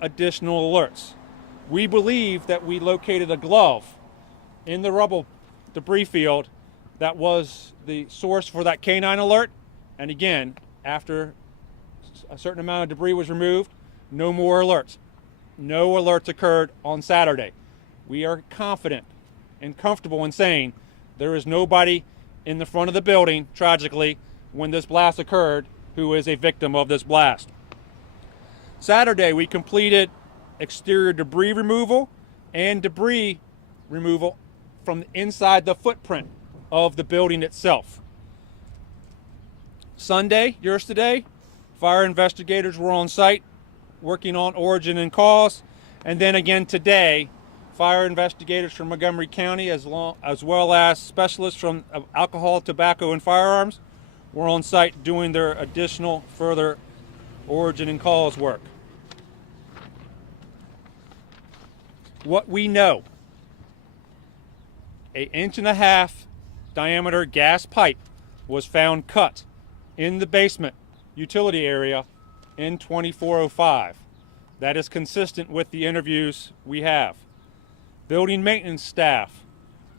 additional alerts. We believe that we located a glove in the rubble debris field that was the source for that canine alert. And again, after a certain amount of debris was removed, no more alerts. No alerts occurred on Saturday. We are confident and comfortable in saying there is nobody in the front of the building, tragically, when this blast occurred, who is a victim of this blast. Saturday, we completed exterior debris removal and debris removal from inside the footprint of the building itself. Sunday, yours today, fire investigators were on site working on origin and cause. And then again today, fire investigators from Montgomery County as well as specialists from alcohol, tobacco, and firearms were on site doing their additional further origin and cause work. What we know, an 1.5 inch diameter gas pipe was found cut in the basement utility area in 2405. That is consistent with the interviews we have. Building maintenance staff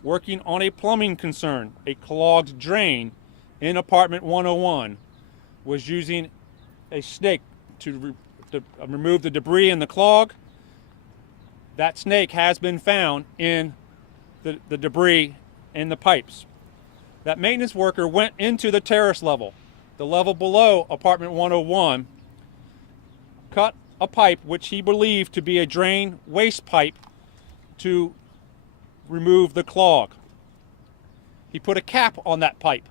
working on a plumbing concern, a clogged drain in apartment 101, was using a snake to remove the debris in the clog. That snake has been found in the debris in the pipes. That maintenance worker went into the terrace level, the level below apartment 101, cut a pipe which he believed to be a drain waste pipe to remove the clog. He put a cap on that pipe.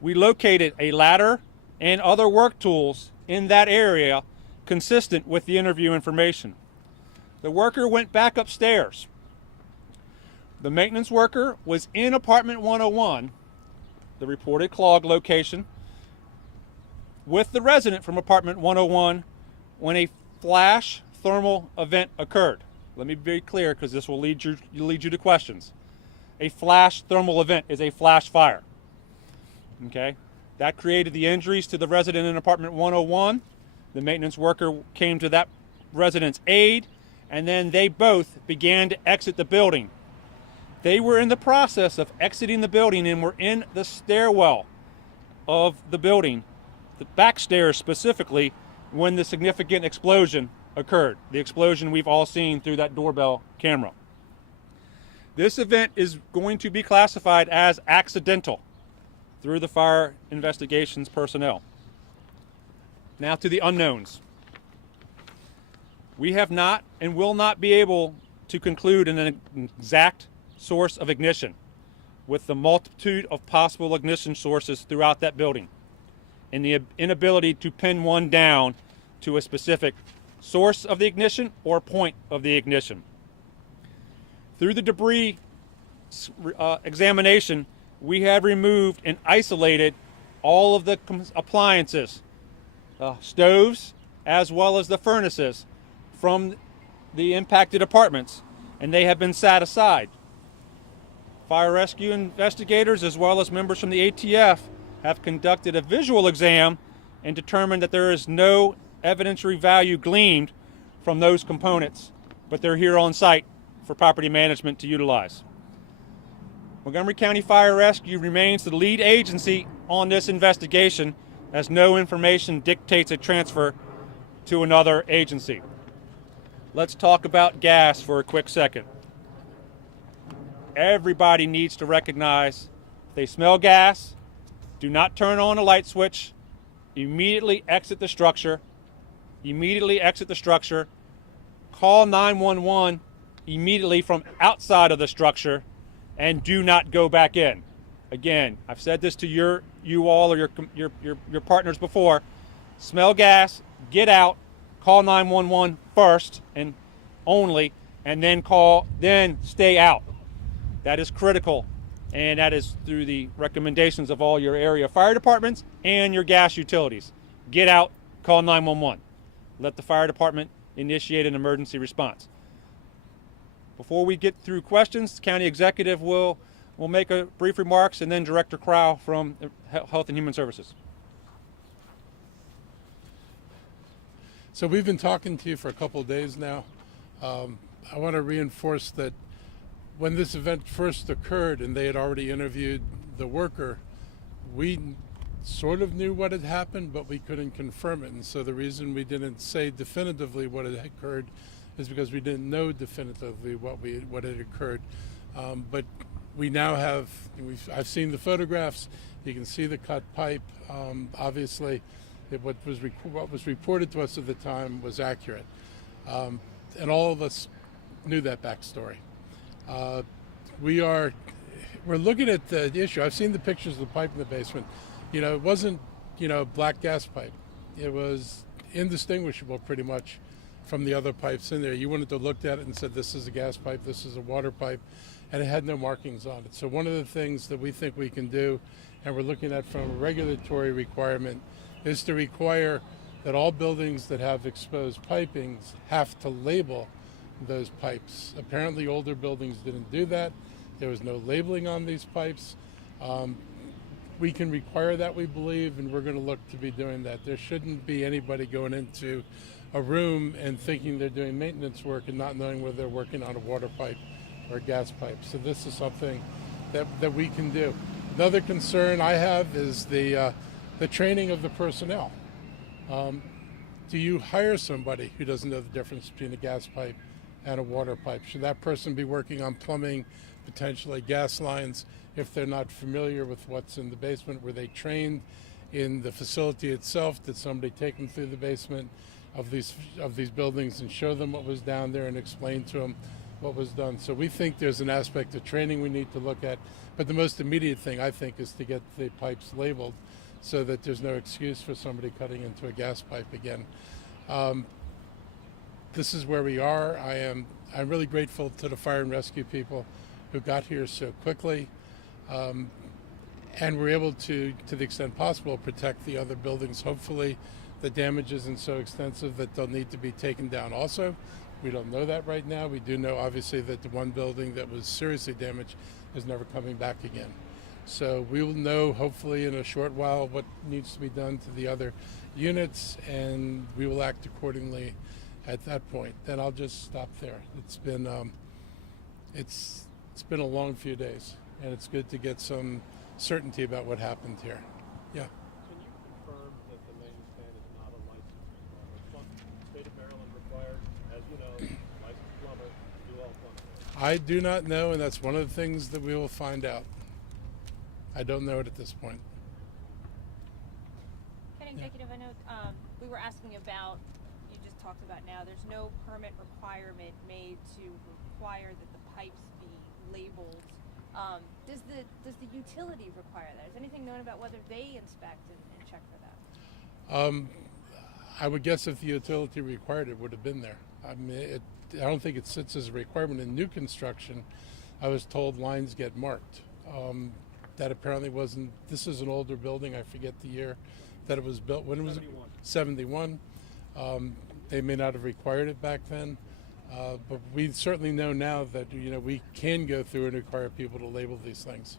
We located a ladder and other work tools in that area consistent with the interview information. The worker went back upstairs. The maintenance worker was in apartment 101, the reported clog location, with the resident from apartment 101 when a flash thermal event occurred. Let me be very clear because this will lead you to questions. A flash thermal event is a flash fire. Okay? That created the injuries to the resident in apartment 101. The maintenance worker came to that resident's aid, and then they both began to exit the building. They were in the process of exiting the building and were in the stairwell of the building, the back stairs specifically, when the significant explosion occurred. The explosion we've all seen through that doorbell camera. This event is going to be classified as accidental through the fire investigations personnel. Now to the unknowns. We have not and will not be able to conclude an exact source of ignition with the multitude of possible ignition sources throughout that building and the inability to pin one down to a specific source of the ignition or point of the ignition. Through the debris examination, we have removed and isolated all of the appliances, stoves, as well as the furnaces from the impacted apartments, and they have been set aside. Fire rescue investigators, as well as members from the ATF, have conducted a visual exam and determined that there is no evidentiary value gleaned from those components, but they're here on site for property management to utilize. Montgomery County Fire Rescue remains the lead agency on this investigation, as no information dictates a transfer to another agency. Let's talk about gas for a quick second. Everybody needs to recognize if they smell gas, do not turn on a light switch, immediately exit the structure, call 911 immediately from outside of the structure, and do not go back in. Again, I've said this to you all or your partners before. Smell gas, get out, call 911 first and only, and then stay out. That is critical, and that is through the recommendations of all your area fire departments and your gas utilities. Get out, call 911. Let the fire department initiate an emergency response. Before we get through questions, the county executive will make a brief remarks, and then Director Crow from Health and Human Services. So we've been talking to you for a couple of days now. I want to reinforce that when this event first occurred and they had already interviewed the worker, we sort of knew what had happened, but we couldn't confirm it. And so the reason we didn't say definitively what had occurred is because we didn't know definitively what had occurred. But we now have, I've seen the photographs. You can see the cut pipe. Obviously, what was reported to us at the time was accurate. And all of us knew that backstory. We're looking at the issue. I've seen the pictures of the pipe in the basement. It wasn't, black gas pipe. It was indistinguishable pretty much from the other pipes in there. You wouldn't have looked at it and said, this is a gas pipe, this is a water pipe, and it had no markings on it. So one of the things that we think we can do, and we're looking at from a regulatory requirement, is to require that all buildings that have exposed pipings have to label those pipes. Apparently older buildings didn't do that. There was no labeling on these pipes. We can require that, we believe, and we're going to look to be doing that. There shouldn't be anybody going into a room and thinking they're doing maintenance work and not knowing whether they're working on a water pipe or a gas pipe. So this is something that we can do. Another concern I have is the training of the personnel. Do you hire somebody who doesn't know the difference between a gas pipe and a water pipe? Should that person be working on plumbing, potentially gas lines, if they're not familiar with what's in the basement? Were they trained in the facility itself? Did somebody take them through the basement of these buildings and show them what was down there and explain to them what was done? So we think there's an aspect of training we need to look at, but the most immediate thing, I think, is to get the pipes labeled so that there's no excuse for somebody cutting into a gas pipe again. This is where we are. I'm really grateful to the fire and rescue people who got here so quickly, and were able to the extent possible, protect the other buildings. Hopefully the damage isn't so extensive that they'll need to be taken down also. We don't know that right now. We do know, obviously, that the one building that was seriously damaged is never coming back again. So we will know, hopefully, in a short while what needs to be done to the other units, and we will act accordingly at that point. Then I'll just stop there. It's been a long few days, and it's good to get some certainty about what happened here. Yeah. Can you confirm that the main stand is not a licensed plumber? State of Maryland required, as you know, licensed plumber to do all plumbing. I do not know, and that's one of the things that we will find out. I don't know it at this point. Ken, Executive, I know we were asking about, you just talked about now, there's no permit requirement made to require that the pipes be labeled. Does the utility require that? Is anything known about whether they inspect and check for that? I would guess if the utility required it, would have been there. I mean, I don't think it sits as a requirement in new construction. I was told lines get marked. That apparently wasn't. This is an older building. I forget the year that it was built. When was it? 71. They may not have required it back then, but we certainly know now that we can go through and require people to label these things.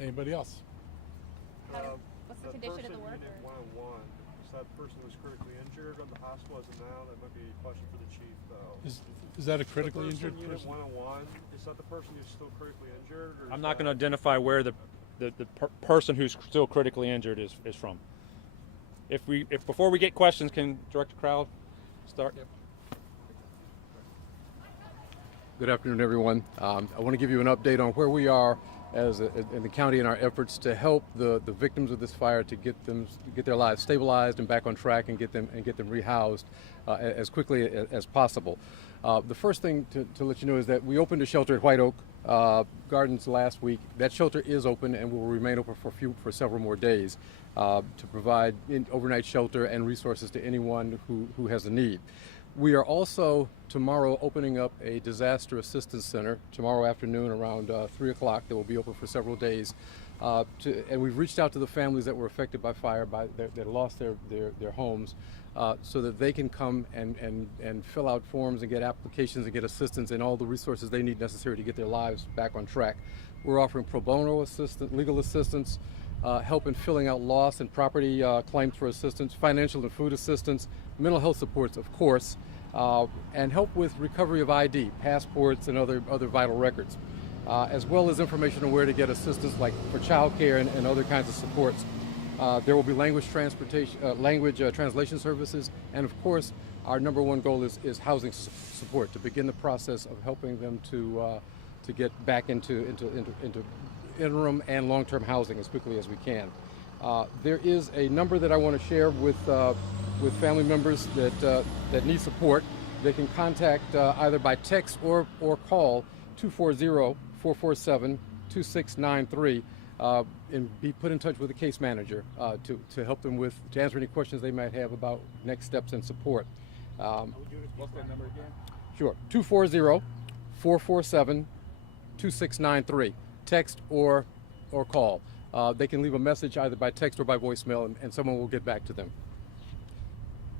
Anybody else? What's the condition of the work? Unit 101, is that person who was critically injured or the hospital as of now? That might be a question for the chief, though. Is that a critically injured Unit person? 101, is that the person who's still critically injured? Or I'm not going to identify where the person who's still critically injured is from. If before we get questions, can Director Crowd start? Yep. Good afternoon, everyone. I want to give you an update on where we are in the county in our efforts to help the victims of this fire to get their lives stabilized and back on track and get them rehoused as quickly as possible. The first thing to let you know is that we opened a shelter at White Oak Gardens last week. That shelter is open and will remain open for several more days to provide overnight shelter and resources to anyone who has a need. We are also tomorrow opening up a disaster assistance center tomorrow afternoon around 3 o'clock that will be open for several days. And we've reached out to the families that were affected by fire, that lost their homes, so that they can come and fill out forms and get applications and get assistance and all the resources they need necessary to get their lives back on track. We're offering pro bono assistance, legal assistance, help in filling out loss and property claims for assistance, financial and food assistance, mental health supports, of course, and help with recovery of ID, passports, and other vital records, as well as information on where to get assistance, like for child care and other kinds of supports. There will be language translation services, and of course, our number one goal is housing support, to begin the process of helping them to get back into interim and long-term housing as quickly as we can. There is a number that I want to share with family members that need support. They can contact either by text or call 240-447-2693 and be put in touch with a case manager to help them to answer any questions they might have about next steps and support. What's that number again? Sure, 240-447-2693. Text or call. They can leave a message either by text or by voicemail, and someone will get back to them.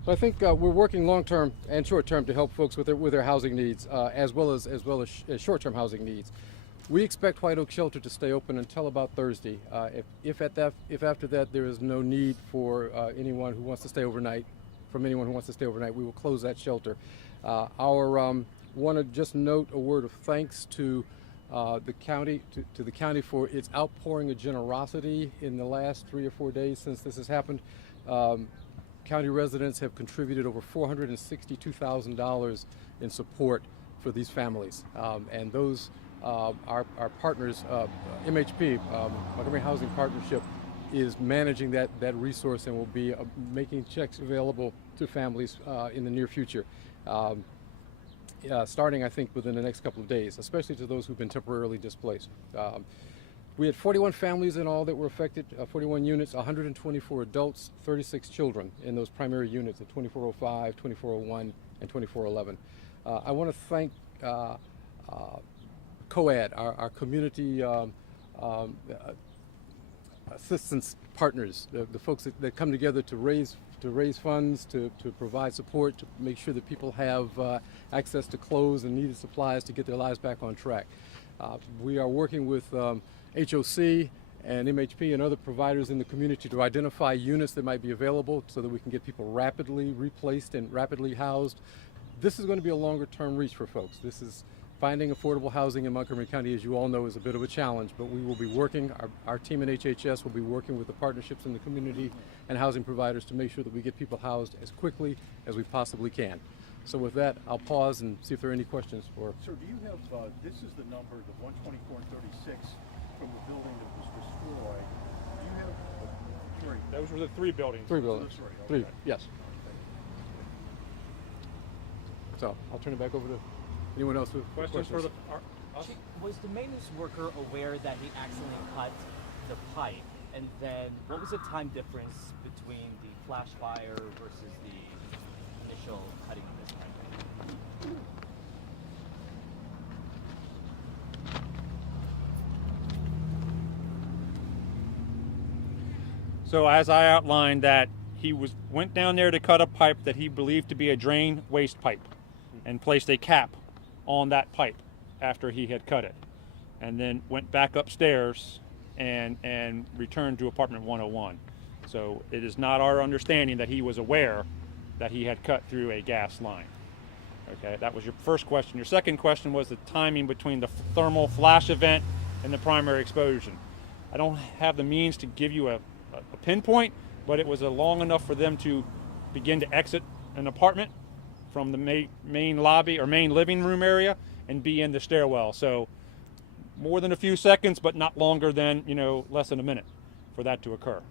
So I think we're working long-term and short-term to help folks with their housing needs, as well as short-term housing needs. We expect White Oak Shelter to stay open until about Thursday. If after that there is no need for anyone who wants to stay overnight, we will close that shelter. Want to just note a word of thanks to the county for its outpouring of generosity in the last 3 or 4 days since this has happened. County residents have contributed over $462,000 in support for these families, and those our partners, MHP, Montgomery Housing Partnership, is managing that resource and will be making checks available to families in the near future. Starting, I think, within the next couple of days, especially to those who've been temporarily displaced. We had 41 families in all that were affected, 41 units, 124 adults, 36 children in those primary units at 2405, 2401, and 2411. I want to thank COAD, our community assistance partners, the folks that come together to raise funds, to provide support, to make sure that people have access to clothes and needed supplies to get their lives back on track. We are working with HOC and MHP and other providers in the community to identify units that might be available so that we can get people rapidly replaced and rapidly housed. This is going to be a longer term reach for folks. This is finding affordable housing in Montgomery County, as you all know, is a bit of a challenge, but we will be working, our team at HHS will be working with the partnerships in the community and housing providers to make sure that we get people housed as quickly as we possibly can. So with that, I'll pause and see if there are any questions for. Sir, do you have, this is the number, the 124 and 36 from the building that was destroyed. Do you have, sorry. Those were the 3 buildings. 3 buildings. Sorry, okay. 3, yes. So I'll turn it back over to anyone else with Questions for us? Was the maintenance worker aware that he accidentally cut the pipe? And then what was the time difference between the flash fire versus the initial cutting of this pipe? So as I outlined, that he went down there to cut a pipe that he believed to be a drain waste pipe, and placed a cap on that pipe after he had cut it, and then went back upstairs and returned to apartment 101. So it is not our understanding that he was aware that he had cut through a gas line. Okay, that was your first question. Your second question was the timing between the thermal flash event and the primary explosion. I don't have the means to give you a pinpoint, but it was long enough for them to begin to exit an apartment from the main lobby or main living room area and be in the stairwell. So more than a few seconds, but not longer than, less than a minute for that to occur.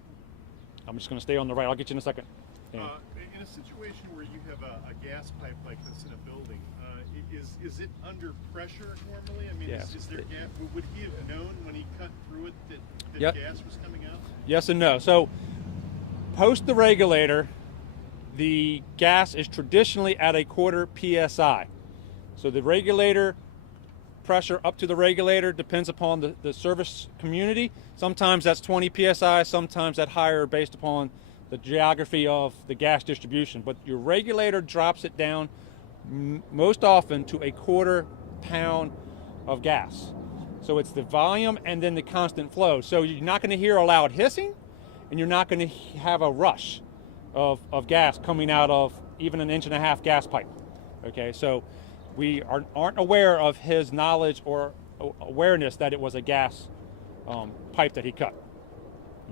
I'm just going to stay on the right. I'll get you in a second. In a situation where you have a gas pipe like this in a building, is it under pressure normally? I mean, Yes. is there gas? Would he have known when he cut through it that Yep. gas was coming out? Yes and no. So post the regulator, the gas is traditionally at a 1/4 PSI. So the regulator pressure up to the regulator depends upon the service community. Sometimes that's 20 PSI, sometimes that higher based upon the geography of the gas distribution. But your regulator drops it down most often to a 1/4 pound of gas. So it's the volume and then the constant flow. So you're not going to hear a loud hissing, and you're not going to have a rush of gas coming out of even an 1.5 inch gas pipe. Okay, so we aren't aware of his knowledge or awareness that it was a gas pipe that he cut.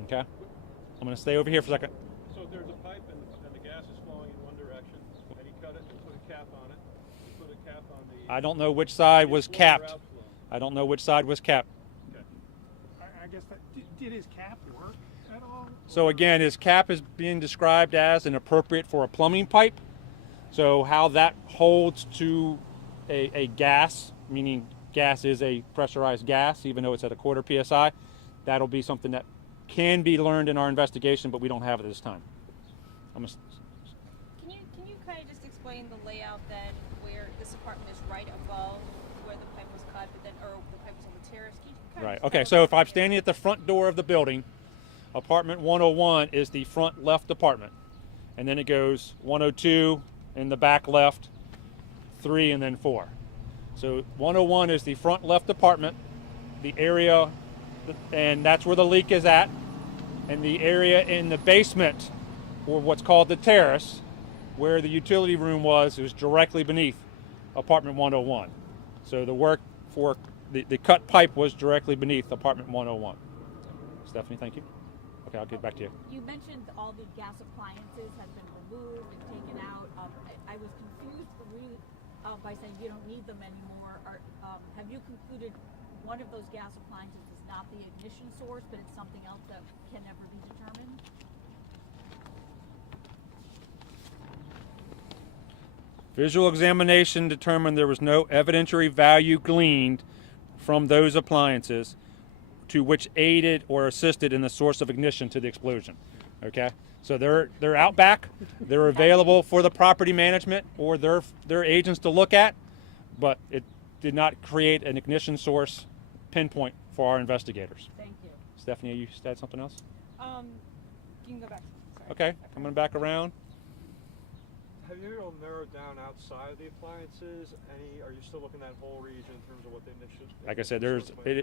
Okay, I'm going to stay over here for a second. So there's a pipe and the gas is flowing in one direction, and he cut it and put a cap on it. He put a cap on the. I don't know which side was inflow or capped. outflow. I don't know which side was capped. Okay. I guess did his cap work at all? So again, his cap is being described as inappropriate for a plumbing pipe. So how that holds to a gas, meaning gas is a pressurized gas, even though it's at 1/4 psi, that'll be something that can be learned in our investigation, but we don't have it at this time. Can you kind of just explain the layout then, where this apartment is right above where the pipe was cut, but then or the pipe was on the terrace? Can you kind of Right. just Okay. tell So us if I'm standing at the front door of the building, apartment 101 is the front left apartment, and then it goes 102 in the back left, 3, and then 4. So 101 is the front left apartment, the area, and that's where the leak is at, and the area in the basement, or what's called the terrace, where the utility room was directly beneath apartment 101. So the work for the cut pipe was directly beneath apartment 101. Stephanie, thank you. Okay, I'll get back to you. You mentioned all the gas appliances have been removed and taken out. I was confused by saying you don't need them anymore. Have you concluded one of those gas appliances is not the ignition source, but it's something else that can never be determined? Visual examination determined there was no evidentiary value gleaned from those appliances to which aided or assisted in the source of ignition to the explosion. Okay, so they're out back. They're available for the property management or their agents to look at, but it did not create an ignition source pinpoint for our investigators. Thank you. Stephanie, you said something else? You can go back. Sorry. Okay, coming back around. Have you all narrowed down outside of the appliances? Are you still looking at whole region in terms of what the initial? Like I said,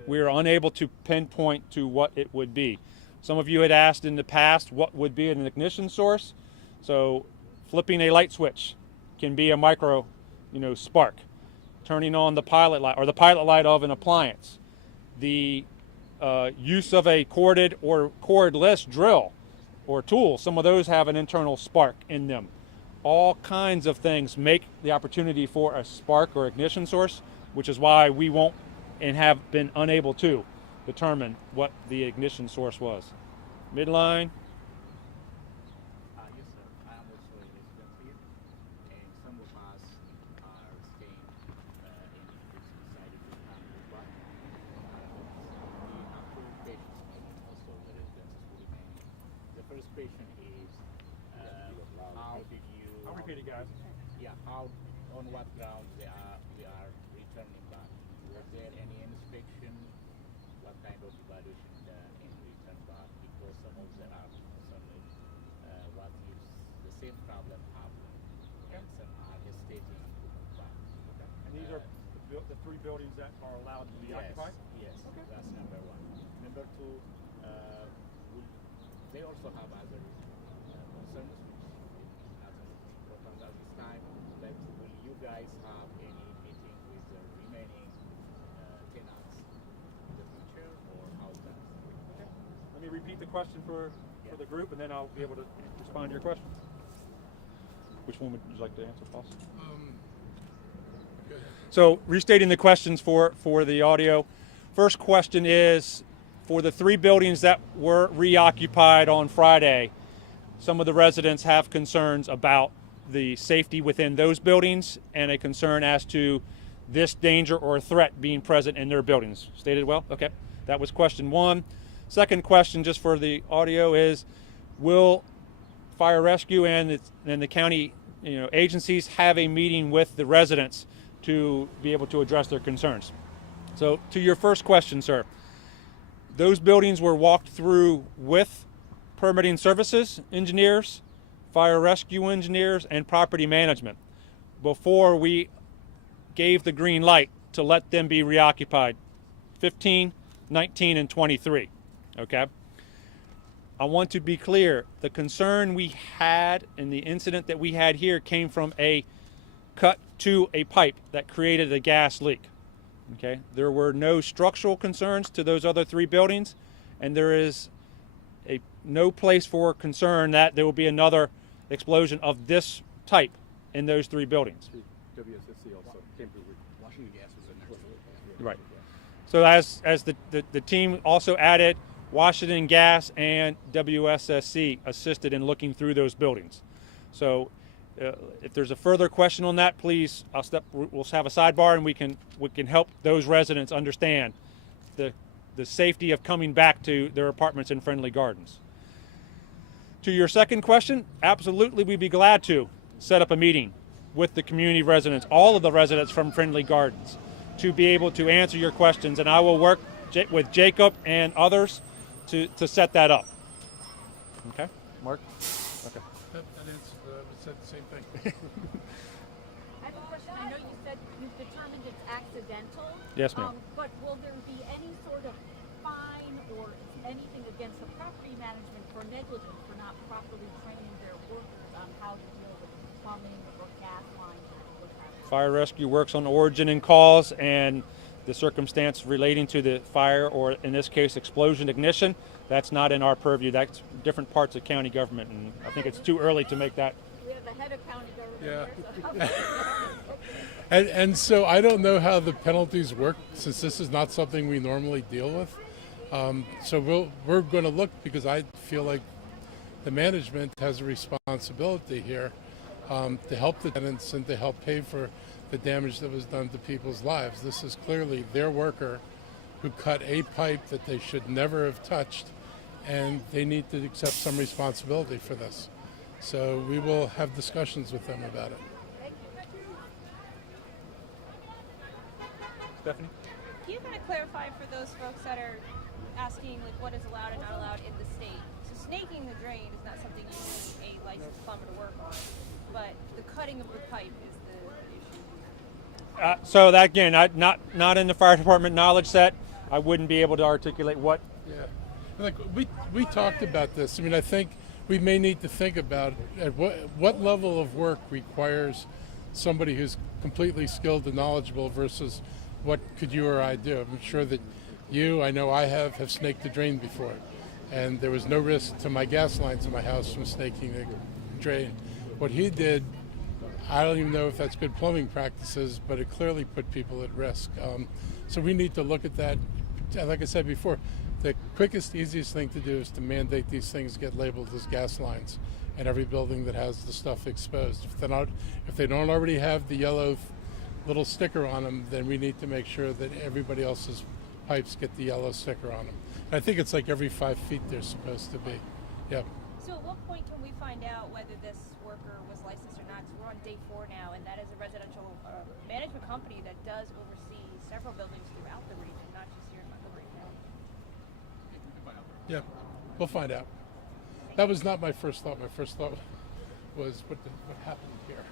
we are unable to pinpoint to what it would be. Some of you had asked in the past what would be an ignition source. So flipping a light switch can be a micro, spark. Turning on the pilot light or the pilot light of an appliance. The use of a corded or cordless drill or tool, some of those have an internal spark in them. All kinds of things make the opportunity for a spark or ignition source, which is why we won't and have been unable to determine what the ignition source was. Midline. Yes, sir. I am also a resident here, and some of us are staying in inside of the family block. We have 2 patients, and also the residents is remaining. The first patient is how did you? I'll repeat it, guys. Yeah, how on what grounds we are returning back? Was there any inspection? What kind of evaluation done in return back? Because some of them are concerned what if the same problem happened, and some are hesitating to move back. And these are the 3 buildings that are allowed to be occupied? Yes, that's number 1. Number 2, they also have other concerns, which is not as important at this time. But will you guys have any meeting with the remaining tenants in the future, or how's that? Let me repeat the question for the group, and then I'll be able to respond to your question. Which one would you like to answer, Paul? So restating the questions for the audio. First question is, for the 3 buildings that were reoccupied on Friday, some of the residents have concerns about the safety within those buildings and a concern as to this danger or threat being present in their buildings. Stated well? Okay. That was question 1. Second question, just for the audio, is will fire rescue and the county agencies have a meeting with the residents to be able to address their concerns? So to your first question, sir, those buildings were walked through with permitting services engineers, fire rescue engineers, and property management before we gave the green light to let them be reoccupied 15, 19, and 23. Okay? I want to be clear. The concern we had in the incident that we had here came from a cut to a pipe that created a gas leak. Okay? There were no structural concerns to those other 3 buildings, and there is no place for concern that there will be another explosion of this type in those 3 buildings. WSSC also came through with Washington Gas was in there. Right. So as the team also added, Washington Gas and WSSC assisted in looking through those buildings. So if there's a further question on that, please, we'll have a sidebar and we can help those residents understand the safety of coming back to their apartments in Friendly Gardens. To your second question, absolutely, we'd be glad to set up a meeting with the community residents, all of the residents from Friendly Gardens, to be able to answer your questions. And I will work with Jacob and others to set that up. Okay, Mark? Okay. That answers, said the same thing. I have a question. I know you said you've determined it's accidental. Yes, ma'am. But will there be any sort of fine or anything against the property management for negligence for not properly training their workers on how to deal with plumbing or gas lines or what have you? Fire rescue works on the origin and cause and the circumstance relating to the fire, or in this case, explosion ignition. That's not in our purview. That's different parts of county government, and I think it's too early to make that. We have the head of county government Yeah. here. So. And so I don't know how the penalties work, since this is not something we normally deal with. So we're going to look, because I feel like the management has a responsibility here to help the tenants and to help pay for the damage that was done to people's lives. This is clearly their worker who cut a pipe that they should never have touched, and they need to accept some responsibility for this. So we will have discussions with them about it. Stephanie? Can you kind of clarify for those folks that are asking like what is allowed and not allowed in the state? So snaking the drain is not something you need a licensed plumber to work on, but the cutting of the pipe is the issue. So that again, not in the fire department knowledge set. I wouldn't be able to articulate what. Yeah, like we talked about this. I mean, I think we may need to think about at what level of work requires somebody who's completely skilled and knowledgeable versus what could you or I do. I'm sure that I know I have snaked the drain before, and there was no risk to my gas lines in my house from snaking the drain. What he did, I don't even know if that's good plumbing practices, but it clearly put people at risk. So we need to look at that. Like I said before, the quickest, easiest thing to do is to mandate these things get labeled as gas lines in every building that has the stuff exposed. If they don't already have the yellow little sticker on them, then we need to make sure that everybody else's pipes get the yellow sticker on them. And I think it's like every 5 feet they're supposed to be. Yep. So at what point can we find out whether this worker was licensed or not? Because we're on day 4 now, and that is a residential management company that does oversee several buildings throughout the region, not just here in Montgomery County. Yeah, we'll find out. That was not my first thought. My first thought was what happened here.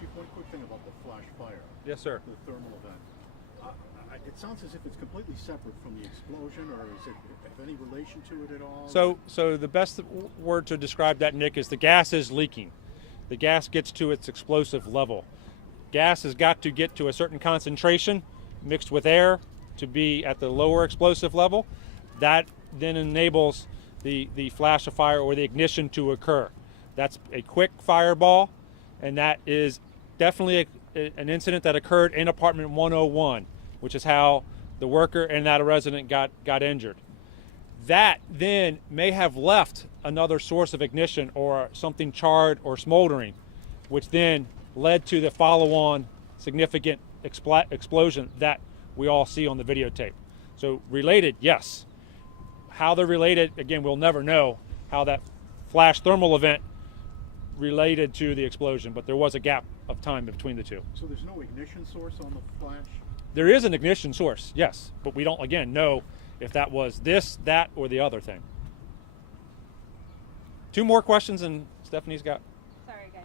Chief, one quick thing about the flash fire. Yes, sir. The thermal event. It sounds as if it's completely separate from the explosion, or is it have any relation to it at all? So the best word to describe that, Nick, is the gas is leaking. The gas gets to its explosive level. Gas has got to get to a certain concentration mixed with air to be at the lower explosive level. That then enables the flash of fire or the ignition to occur. That's a quick fireball, and that is definitely an incident that occurred in apartment 101, which is how the worker and that resident got injured. That then may have left another source of ignition or something charred or smoldering, which then led to the follow-on significant explosion that we all see on the videotape. So related, yes. How they're related, again, we'll never know how that flash thermal event related to the explosion, but there was a gap of time between the two. So there's no ignition source on the flash? There is an ignition source, yes, but we don't, again, know if that was this, that, or the other thing. 2 more questions, and Stephanie's got. Sorry, guys.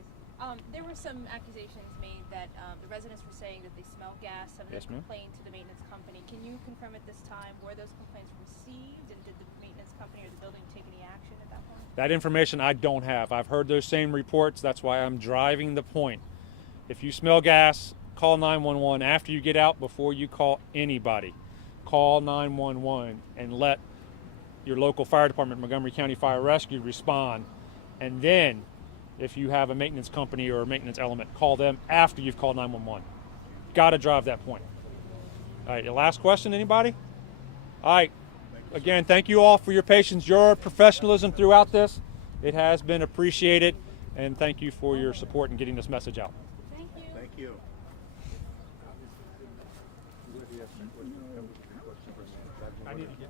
There were some accusations made that the residents were saying that they smell gas. Some of Yes, them ma'am. complained to the maintenance company. Can you confirm at this time, were those complaints received, and did the maintenance company or the building take any action at that point? That information I don't have. I've heard those same reports. That's why I'm driving the point. If you smell gas, call 911 after you get out, before you call anybody. Call 911 and let your local fire department, Montgomery County Fire Rescue, respond. And then, if you have a maintenance company or a maintenance element, call them after you've called 911. Got to drive that point. All right, your last question, anybody? All right. Again, thank you all for your patience, your professionalism throughout this. It has been appreciated, and thank you for your support in getting this message out. Thank you. Thank you. I need to get